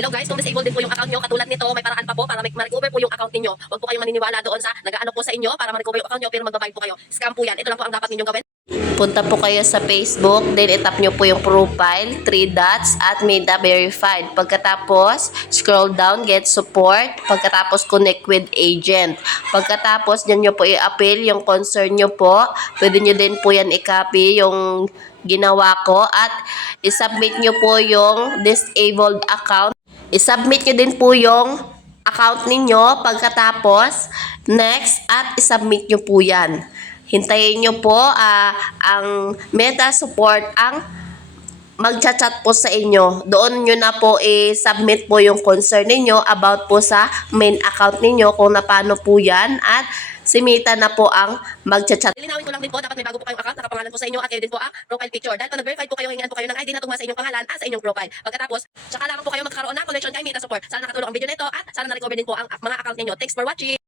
Hello guys, kung disabled din po yung account nyo, katulad nito, may paraan pa po para ma-recover po yung account ninyo. Huwag po kayong maniniwala doon sa nag-ano po sa inyo para ma-recover yung account nyo pero magbabayad po kayo. Scam po yan. Ito lang po ang dapat ninyong gawin. Punta po kayo sa Facebook, then itap nyo po yung profile, three dots, at may the verified. Pagkatapos, scroll down, get support. Pagkatapos, connect with agent. Pagkatapos, dyan nyo po i-appeal yung concern nyo po. Pwede nyo din po yan i-copy yung ginawa ko at isubmit nyo po yung disabled account. Isubmit nyo din po yung account ninyo pagkatapos next at isubmit nyo po yan. Hintayin nyo po ah, ang meta support ang magchat-chat po sa inyo. Doon nyo na po i-submit po yung concern ninyo about po sa main account ninyo kung na paano po yan at si Mita na po ang magchat-chat. Lilinawin ko lang din po, dapat may bago po kayong account, nakapangalan po sa inyo at kayo po ang profile picture. Dahil pag nag-verify po kayo, hingian po kayo ng ID na tungma sa inyong pangalan at sa inyong profile. Pagkatapos, tsaka lamang po kayo magkaroon ng connection kay Meta Support. Sana nakatulong ang video na ito at sana na-recover din po ang mga account ninyo. Thanks for watching!